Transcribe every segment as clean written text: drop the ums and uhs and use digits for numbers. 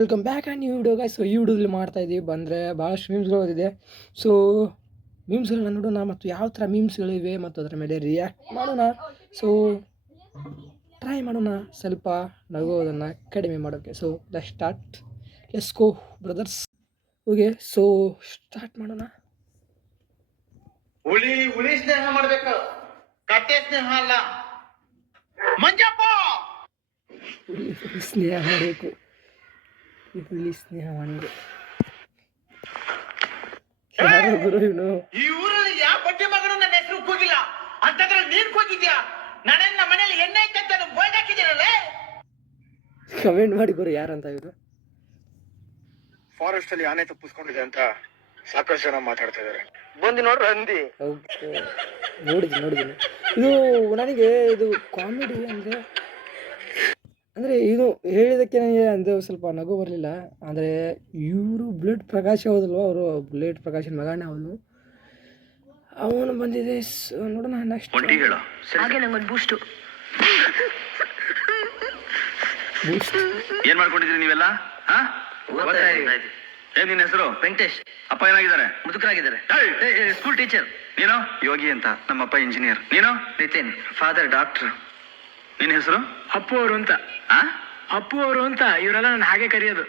Welcome back and new video guys. So ಈ ವಿಡಿಯೋದಲ್ಲಿ ಮಾಡ್ತಾ ಇದ್ದೀವಿ ಬಂದರೆ ಭಾಳಷ್ಟು ಮೀಮ್ಸ್ಗಳು ಓದಿದೆ. ಸೊ ಮೀಮ್ಸ್ಗಳನ್ನ ನೋಡೋಣ ಮತ್ತು ಯಾವ ಥರ ಮೀಮ್ಸ್ಗಳಿವೆ ಮತ್ತು ಅದರ ಮೇಲೆ ರಿಯಾಕ್ಟ್ ಮಾಡೋಣ. ಸೊ ಟ್ರೈ ಮಾಡೋಣ ಸ್ವಲ್ಪ ನಗೋದನ್ನು ಕಡಿಮೆ ಮಾಡೋಕ್ಕೆ. So let's go brothers. Okay, so start ಮಾಡೋಣ. ಹುಳಿ ಸ್ನೇಹ ಮಾಡಬೇಕು, ಕಟ್ಟೆ ಸ್ನೇಹ ಅಲ್ಲ. ಮಂಜಪ್ಪ ಹುಳಿ ಸ್ನೇಹ ಮಾಡಬೇಕು, ಹುಳಿ ಸ್ನೇಹ ಮಾಡಿದ್ರು. ಯಾರು ಗುರು ಇವನು? ಈ ಊರಲ್ಲಿ ಯಾವ ಬಟ್ಟೆ ಮಗನು ನನ್ನ ಹೆಸರು ಹೋಗಿಲ್ಲ ಅಂತಂದ್ರೆ ನೀನ್ ಹೋಗಿದ್ಯಾ? ನಾನೇನ್ ನಮ್ಮ ಮನೇಲಿ ಎಣ್ಣೆ ಐತೆ ಬೋಯ್ಡ್ ಹಾಕಿದ್ದೀರಲ್ಲ. ಕಮೆಂಟ್ ಮಾಡಿ ಗುರು ಯಾರಂತ ಇವರು. ಫಾರೆಸ್ಟ್ ಅಲ್ಲಿ ಆನೆ ತಪ್ಪಿಸ್ಕೊಂಡಿದೆ ಅಂತ ಸಾಕಷ್ಟು ಜನ ಮಾತಾಡ್ತಾ ಇದಾರೆ. ಬಂದು ನೋಡ್ರ ಅಂದಿ. ನೋಡಿದ್ದೀನಿ. ಇದು ನನಗೆ ಇದು ಕಾಮಿಡಿ ಅಂದರೆ ಇದು ಹೇಳಿದ್ದಕ್ಕೆ ನನಗೆ ಅಂದರೆ ಸ್ವಲ್ಪ ನಗು ಬರಲಿಲ್ಲ. ಅಂದರೆ ಇವರು ಬುಲೆಟ್ ಪ್ರಕಾಶ್ ಹೌದಲ್ವ, ಅವರು ಬುಲೆಟ್ ಪ್ರಕಾಶನ ಮಗನೇ ಹೌದು. ಅವನು ಬಂದಿದೆ. ನೋಡೋಣ ನೆಕ್ಸ್ಟ್. ಹಾಗೆ ನಂಗೊಂದು ಬೂಸ್ಟ್. ಏನ್ ಮಾಡ್ಕೊಂಡಿದ್ರಿ ನೀವೆಲ್ಲ? ಏನ್ ನಿನ್ನ ಹೆಸರು? ವೆಂಕಟೇಶ್. ಅಪ್ಪ ಏನಾಗಿದ್ದಾರೆ? ಮುದುಕರಾಗಿದ್ದಾರೆ. School teacher. ನೀನು? ಯೋಗಿ ಅಂತ. ನಮ್ಮಪ್ಪ ಇಂಜಿನಿಯರ್. ನೀನು? ನಿತಿನ್. Father doctor. ನಿನ್ನ ಹೆಸರು? ಅಪ್ಪು ಅವರು ಅಂತ. ಅಪ್ಪು ಅವರು ಅಂತ ಇವರೆಲ್ಲ ನಾನು ಹಾಗೆ ಕರೆಯೋದು.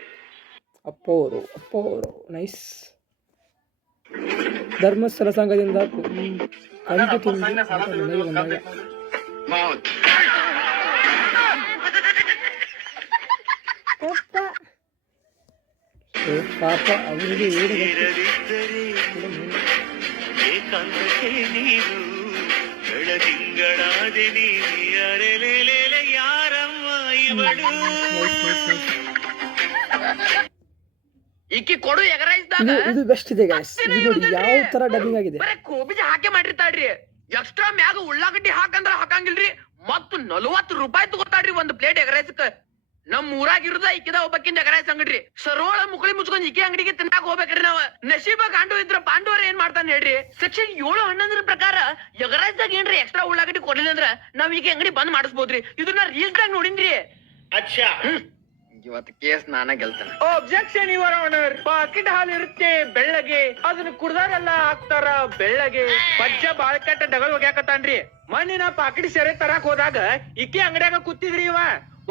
ಅಪ್ಪು ಅವರು ನೈಸ್. ಧರ್ಮಸ್ಥಳ ಸಂಘದಿಂದ ಕಂಟು ತಿಂದು ಮನೆಗೆ ಬಂದಾಗ ಪಾಪ ಅವರಿಗೆ ಇಕ್ಕಿ ಕೊಡು ಎಗರಾಯಿಸಿದಾಗ ಇದು ಬೆಸ್ಟ್ ಇದೆ ಗೈಸ್. ಇದು ನೋಡಿ ಯಾವ ತರ ಡಬ್ಬಿಂಗ್ ಆಗಿದೆ. ಬರೇ ಕೋಬಿಜ ಹಾಕಿ ಮಾಡಿರ್ತಾಳ್ರಿ. ಎಕ್ಸ್ಟ್ರಾ ಮ್ಯಾಗ ಉಳ್ಳಾಗಡ್ಡಿ ಹಾಕಂದ್ರ ಹಾಕಂಗಿಲ್ರಿ. ಮತ್ತು 40 ರೂಪಾಯಿ ತಗೋತಾಳ್ರಿ ಒಂದು ಪ್ಲೇಟ್ ಎಗರಾಯ್ಸಕ್. ನಮ್ ಊರಾಗಿರುದ ಇಕ್ಕಿದ ಒಬ್ಬಕ್ಕಿಂದ ಎಗರಾಯ್ಸ್ ಅಂಗಡ್ರಿ. ಸರೋಳ ಮುಕಳಿ ಮುಚ್ಕೊಂಡ್ ಇಕ್ಕಿ ಅಂಗಡಿಗೆ ತಿನ್ನಾಕ ಹೋಗ್ಬೇಕ್ರಿ ನಾವ್. ನಶೀಬ ಗಾಂಡು ಇದ್ರ ಪಾಂಡವರ ಏನ್ ಮಾಡ್ತಾನ ಹೇಳ್ರಿ. ಸೆಕ್ಷನ್ 7 ಹನ್ನೊಂದರ ಪ್ರಕಾರ ಎಗರಾಯ್ಸ್ದಾಗ ಏನ್ರಿ ಎಕ್ಸ್ಟ್ರಾ ಉಳ್ಳಾಗಡ್ಡಿ ಕೊಡ್ಲಿಲ್ಲ ಅಂದ್ರ ನಾವ್ ಈಗ ಅಂಗಡಿ ಬಂದ್ ಮಾಡಿಸ್ಬೋದ್ರಿ. ಇದನ್ನ ರೀಲ್ಸ್ ದಾಗ ನೋಡಿನ್ರಿ. ಅಚ್ಚಾ, ಇವತ್ತು ಕೇಸ್ ನಾನ ಗೆಲ್ತಾನ. Objection your honour. ಪಾಕೆಟ್ ಹಾಲು ಇರುತ್ತೆ ಬೆಳ್ಳಗೆ, ಅದನ್ನ ಕುಡ್ದಾರೆಲ್ಲ ಹಾಕ್ತಾರ ಬೆಳ್ಳಗೆ. ಪಜ್ಜ ಬಾಳ್ಕಟ್ಟ ಡಗಲ್ ಹೋಗ್ಯಾಕತ್ತಾನ್ರಿ. ಮಣ್ಣಿನ ಪಾಕೆಟ್ ಸೆರೆ ತರಾಕ್ ಹೋದಾಗ ಇಕ್ಕಿ ಅಂಗಡಿಯಾಗ ಕೂತಿದ್ರಿ. ಇವ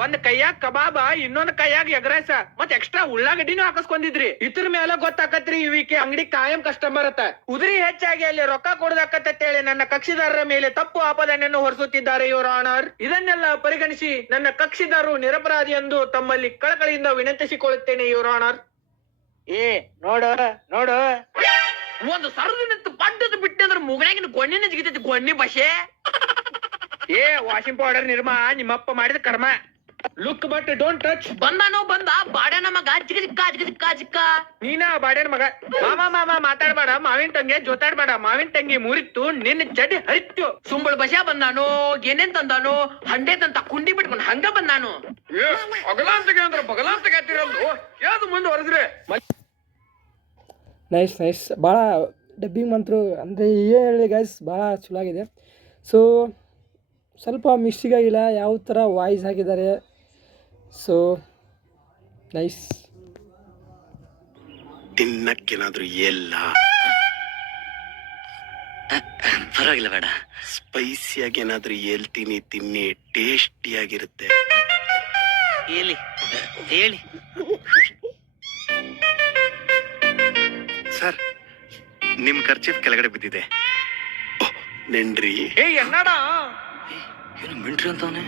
ಒಂದ್ ಕೈಯಾಗ ಕಬಾಬ, ಇನ್ನೊಂದ್ ಕೈಯಾಗ ಎಗ್ರೈಸ, ಮತ್ ಎಕ್ಸ್ಟ್ರಾ ಉಳ್ಳಾಗಡ್ಡಿನೂ ಹಾಕಸ್ಕೊಂಡಿದ್ರಿ. ಇದ್ರ ಮೇಲೆ ಗೊತ್ತಾಕತ್ರಿ ಇವಿಕೆ ಅಂಗಡಿ ಕಾಯಂ ಕಸ್ಟಮರ್ ಅತ್ತ. ಉದ್ರಿ ಹೆಚ್ಚಾಗಿ ಅಲ್ಲಿ ರೊಕ್ಕ ಕೊಡದಾಕತ್ತೇಳಿ ನನ್ನ ಕಕ್ಷಿದಾರರ ಮೇಲೆ ತಪ್ಪು ಆಪಾದನೆಯನ್ನು ಹೊರಿಸುತ್ತಿದ್ದಾರೆ ಯುವರ್ ಆನರ್. ಇದನ್ನೆಲ್ಲ ಪರಿಗಣಿಸಿ ನನ್ನ ಕಕ್ಷಿದಾರರು ನಿರಪರಾಧಿ ಎಂದು ತಮ್ಮಲ್ಲಿ ಕಳಕಳಿಯಿಂದ ವಿನಂತಿಸಿಕೊಳ್ಳುತ್ತೇನೆ ಯುವರ್ ಆನರ್. ನೋಡು ಒಂದು ಸರದು ನಿಂತು ಪಡ್ಡದ ಬಿಟ್ಟೆ ಅಂದ್ರೆ ಮುಗನಾಗಿನ ಗೊಣ್ಣಿನ ಜಿಗಿತೈತಿ. ಗೊಣ್ಣಿ ಭಾಷೆ. ವಾಷಿಂಗ್ ಪೌಡರ್ ನಿರ್ಮಾ ನಿಮ್ಮಪ್ಪ ಮಾಡಿದ ಕರ್ಮ. Look but don't touch. ಬಂದ ಬಾಡ್ಯಾನ ಮಗ ಜಿಕ್ಕ. ನೀನ ಬಾಡ್ಯಾನ ಮಗ. ಮಾಮ ಮಾತಾಡ್ಬೇಡ. ಮಾವಿನ ತಂಗಿ ಜೊತಾಡ್ಬೇಡ. ಮಾವಿನ ತಂಗಿ ಮುರಿತ್ತು, ನಿನ್ನ ಚಡಿ ಹರಿತ್ತು. ಸುಂಬಳ ಬಸ ಬಂದಾನು, ಏನೇನ್ ತಂದಾನು, ಹಂಡೆ ತಂತ ಕುಂಡಿ ಬಿಟ್ಕೊಂಡು ಹಂಗ ಬಂದಾನು. ಅಗಲಾಂತಗೆ ಅಂದ್ರೆ ಬಗಲಾಂತಗೆ ಹತ್ತಿರಲ್ದು ಯಾವ್ದು ಮುಂದೆ ಹೊರದ್ರೆ. ನೈಸ್. ಭಾಳ ಡಬ್ಬಿಂಗ್ ಮಂತ್ರು ಅಂದರೆ ಏನು ಹೇಳಿ ಗೈಸ್, ಭಾಳ ಚಲೋ ಆಗಿದೆ. ಸೊ ಸ್ವಲ್ಪ ಮಿಸ್ಟೇಕ್ ಆಗಿಲ್ಲ, ಯಾವ ಥರ ವಾಯ್ಸ್ ಹಾಕಿದ್ದಾರೆ. So nice. ತಿನ್ನಕ್ಕೇನಾದ್ರೂ ಎಲ್ಲ ಪರವಾಗಿಲ್ಲ ಬೇಡ. ಸ್ಪೈಸಿಯಾಗಿ ಏನಾದ್ರೂ ಹೇಳ್ತೀನಿ, ತಿನ್ನಿ, ಟೇಸ್ಟಿಯಾಗಿರುತ್ತೆ. ಹೇಳಿ ಸರ್, ನಿಮ್ ಖರ್ಚಿದ ಕೆಳಗಡೆ ಬಿದ್ದಿದೆ. ನೆನ್ರಿ. ಎನ್ನಡ ಏನು ಮಿಂಟ್ರಿ ಅಂತವನೇ.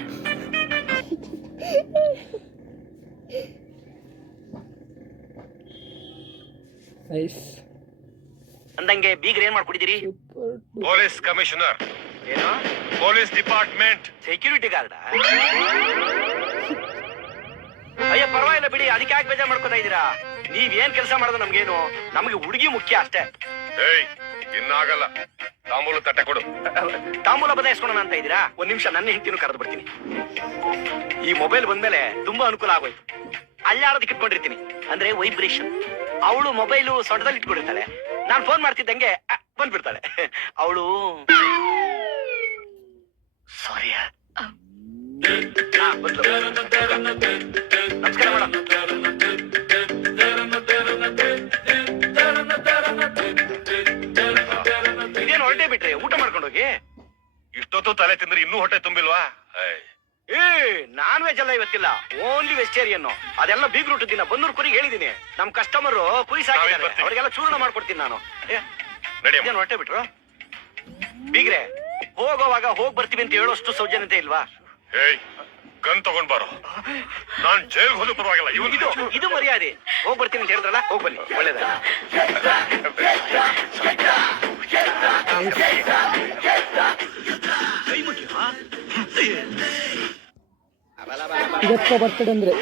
ನೈಸ್. ಅಂದಂಗೆ ಬೀಗ್ರ ಏನ್ ಮಾಡ್ಕೊಡಿದಿರಿ? Police commissioner. ಏನೋ ಪೊಲೀಸ್ ಡಿಪಾರ್ಟ್ಮೆಂಟ್ ಸೆಕ್ಯೂರಿಟಿ ಗಾರ್ಡ. ಅಯ್ಯ ಪರವಾಗಿಲ್ಲ ಬಿಡಿ, ಅದಕ್ಕೆ ಯಾಕೆ ಬೇಜಾರ್ ಮಾಡ್ಕೊತಾ ಇದೀರಾ? ನೀವ್ ಏನ್ ಕೆಲಸ ಮಾಡೋದು ನಮ್ಗೇನು, ನಮ್ಗೆ ಹುಡುಗಿ ಮುಖ್ಯ ಅಷ್ಟೇ. ಇನ್ನಾಗಲ್ಲ, ತಾಂಬೂಲ ತಟ್ಟೆ ಕೊಡು. ತಾಂಬೂಲ ಬದಲಾಯಿಸ್ಕೊಳೋಣ ಅಂತ ಇದೀರಾ? ಒಂದ್ ನಿಮಿಷ, ನನ್ನ ಹೆಂಡತಿನೂ ಕರೆದು ಬರ್ತೀನಿ. ಈ ಮೊಬೈಲ್ ಬಂದ್ಮೇಲೆ ತುಂಬಾ ಅನುಕೂಲ ಆಗೋಯ್ತು. ಅಲ್ಲಾಡೋದಕ್ಕೆ ಇಟ್ಕೊಂಡಿರ್ತೀನಿ, ಅಂದ್ರೆ ವೈಬ್ರೇಷನ್. ಅವಳು ಮೊಬೈಲು ಸೊಂಟದಲ್ಲಿ ಇಟ್ಕೊಂಡಿರ್ತಾಳೆ. ನಾನ್ ಫೋನ್ ಮಾಡ್ತಿದ್ದಂಗೆ ಬಂದ್ಬಿಡ್ತಾಳೆ ಅವಳು. ಸಾರಿ. ನಮಸ್ಕಾರ ಮೇಡಮ್. ಗೊತ್ತಿಲ್ಲ, ಓನ್ಲಿ ವೆಜಿಟೇರಿಯನ್. ಅದೆಲ್ಲ ಬೀಗ್ರೂಟ್ ದಿನ ಬನ್ನೂರು ಕುರಿಗೆ ಹೇಳಿದೀನಿ. ನಮ್ ಕಸ್ಟಮರ್ ಕುರಿ ಸಾಕಿದ್ದಾರೆ, ಅವ್ರಿಗೆಲ್ಲ ಚೂರ್ಣ ಮಾಡ್ಕೊಡ್ತೀನಿ ನಾನು. ಏನ್ ಹೊಟ್ಟೆ ಬಿಟ್ರು ಬೀಗ್ರೆ? ಹೋಗೋವಾಗ ಹೋಗ್ ಬರ್ತೀವಿ ಅಂತ ಹೇಳೋಷ್ಟು ಸೌಜನ್ಯತೆ ಇಲ್ವಾ? ಗನ್ ತಗೊಂಡ್ ಬಾರೋ, ನಾನ್ ಜೈಲ್ಗೆ ಹೋದ್ರು ಪರವಾಗಿಲ್ಲ. ಇದು ಮರ್ಯಾದೆ. ಹೋಗ್ ಬರ್ತೀನಿ ಅಂತ ಹೇಳಿದ್ರಲ್ಲ, ಹೋಗ್ ಬನ್ನಿ, ಒಳ್ಳೇದ. ಇದಕ್ಕ ಬರ್ತಡೆ ಅಂದ್ರೆ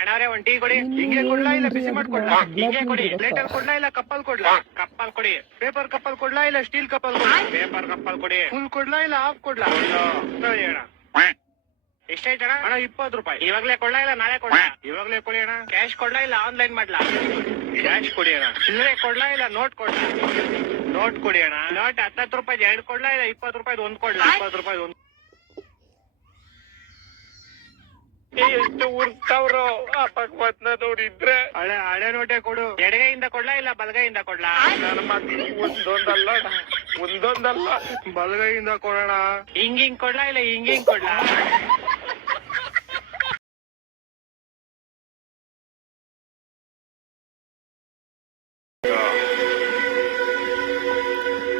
ಅಣ್ಣವ್ರೆ ಒಂದ್ ಟೀ ಕೊಡಿ. ಹಿಂಗೆ ಕೊಡ್ಲಾ ಇಲ್ಲ ಬಿಸಿ ಮಾಡ್ಕೊಡ್ಲಾ? ಹಿಂಗೆ ಕೊಡಿ. ಪ್ಲೇಟ್ ಅಲ್ಲಿ ಕೊಡ್ಲಾ ಇಲ್ಲ ಕಪ್ಪಲ್ ಕೊಡ್ಲಾ? ಕಪ್ಪಲ್ ಕೊಡಿ. ಪೇಪರ್ ಕಪ್ಪಲ್ ಕೊಡ್ಲಾ ಇಲ್ಲ ಸ್ಟೀಲ್ ಕಪ್ಪಲ್ ಕೊಡ್ಲಾ? ಪೇಪರ್ ಕಪ್ಪಲ್ ಕೊಡಿ. ಫುಲ್ ಕೊಡ್ಲಾ ಇಲ್ಲ ಹಾಫ್ ಕೊಡ್ಲಾ? ನೋಡಿ ಅಣ್ಣ. ಎಷ್ಟಾಯ್ತಣ್ಣ? ಅಣ್ಣ 20 ರೂಪಾಯಿ. ಇವಾಗ್ಲೇ ಕೊಡ್ಲಾ ಇಲ್ಲ ನಾಳೆ ಕೊಡ್ಲಾ? ಇವಾಗ್ಲೇ ಕೊಡಿ ಅಣ್ಣ. ಕ್ಯಾಶ್ ಕೊಡ್ಲಾ ಇಲ್ಲ ಆನ್ಲೈನ್ ಮಾಡ್ಲಾ? ಕ್ಯಾಶ್ ಕೊಡಿ ಅಣ್ಣ. ಚಿಲ್ಲರೆ ಕೊಡ್ಲಾ ಇಲ್ಲ ನೋಟ್ ಕೊಡ್ಲಾ? ನೋಟ್ ಕೊಡಿ ಅಣ್ಣ. ನೋಟ್ 10 ರೂಪಾಯಿ 2 ಕೊಡ್ಲಾ ಇಲ್ಲ 20 ರೂಪಾಯಿ 1 ಕೊಡ್ಲಾ? 20 ರೂಪಾಯಿ 1. ಎಷ್ಟು ಉರ್ಸ್ತಾವ್ರು ಆ ಪಕ್ವತ್ನ ನೋಡಿದ್ರೆ. ಹಳೆ ನೋಟೆ ಕೊಡು. ಎಡಗೈಯಿಂದ ಕೊಡ್ಲಾ ಇಲ್ಲ ಬಲಗೈಯಿಂದ ಕೊಡ್ಲಾ? ನನ್ನ ಮಕ್ಕಳು ಒಂದೊಂದಲ್ಲ ಬಲಗೈಯಿಂದ ಕೊಡೋಣ. ಹಿಂಗಿಂಗ್ ಕೊಡ್ಲಾ ಇಲ್ಲ ಹಿಂಗಿಂಗ್ ಕೊಡ್ಲಾ?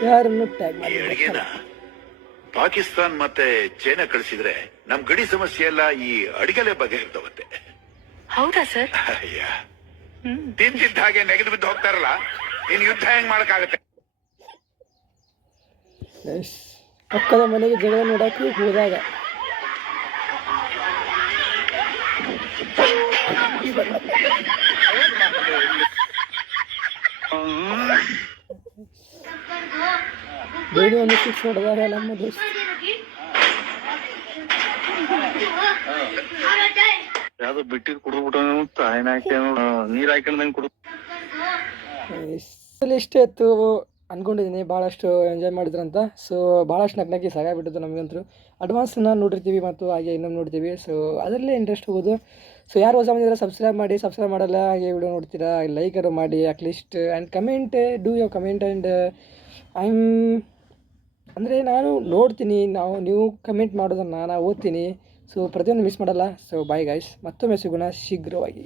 ಯಾರನ್ನು ಟ್ಯಾಗ್ ಮಾಡಿ ಅಡಿಗೆನ ಪಾಕಿಸ್ತಾನ್ ಮತ್ತೆ ಚೈನಾ ಕಳಿಸಿದ್ರೆ ನಮ್ ಗಡಿ ಸಮಸ್ಯೆ ಎಲ್ಲ ಈ ಅಡಿಗೆಲೆ ಬಗೆಹರಿದವತ್ತೆ. ಹೌದಾ ಸರ್? ತಿಂತಿದ್ದ ಹಾಗೆ ನೆಗೆದು ಬಿದ್ದು ಹೋಗ್ತಾರಲ್ಲ, ಇನ್ ಯುದ್ಧ ಹೆಂಗ್ ಮಾಡಕ್ಕಾಗತ್ತೆ? ಪಕ್ಕದ ಮನೆಗೆ ಜಗಳ ನೋಡಕ್ಕೆ ಹೋದಾಗ ಬೇಡಿ ಒಂದು 6 ಹೊಡೆದಾಗ ನಮ್ಮ ದೋಸ್ತ ಯಾವ್ದು ಬಿಟ್ಟಿದ್ ಕುಡಿದ್ಬಿಟ್ಟು ನೀರ್ ಹಾಕೊಂಡಂಗ್ ಕುಡಿದ್. ಇಷ್ಟೇ ಇತ್ತು ಅಂದ್ಕೊಂಡಿದ್ದೀನಿ. ಭಾಳಷ್ಟು ಎಂಜಾಯ್ ಮಾಡಿದ್ರಂತ. ಸೊ ಭಾಳಷ್ಟು ನಗ್ನಕ್ಕೆ ಸಾಕಾಗ್ಬಿಟ್ಟಿತ್ತು ನಮಗಂತೂ. ಅಡ್ವಾನ್ಸ್ನ ನೋಡಿರ್ತೀವಿ ಮತ್ತು ಹಾಗೆ ಇನ್ನೊಂದು ನೋಡ್ತೀವಿ. ಸೊ ಅದರಲ್ಲೇ ಇಂಟ್ರೆಸ್ಟ್ ಹೋಗೋದು. ಸೊ ಯಾರು ಹೊಸ ಬಂದಿದ್ರೆ ಸಬ್ಸ್ಕ್ರೈಬ್ ಮಾಡಿ. ಸಬ್ಸ್ಕ್ರೈಬ್ ಮಾಡಲ್ಲ ಹಾಗೆ ವಿಡಿಯೋ ನೋಡ್ತೀರಾ, ಲೈಕರು ಮಾಡಿ at least. And comment, do your comment. And ಅಂದರೆ ನಾನು ನೋಡ್ತೀನಿ, ನೀವು ಕಮೆಂಟ್ ಮಾಡೋದನ್ನು ನಾನು ಓದ್ತೀನಿ. ಸೊ ಪ್ರತಿಯೊಂದು ಮಿಸ್ ಮಾಡಲ್ಲ. ಸೊ ಬಾಯ್ ಗೈಸ್, ಮತ್ತೊಮ್ಮೆ ಸಿಗೋಣ ಶೀಘ್ರವಾಗಿ.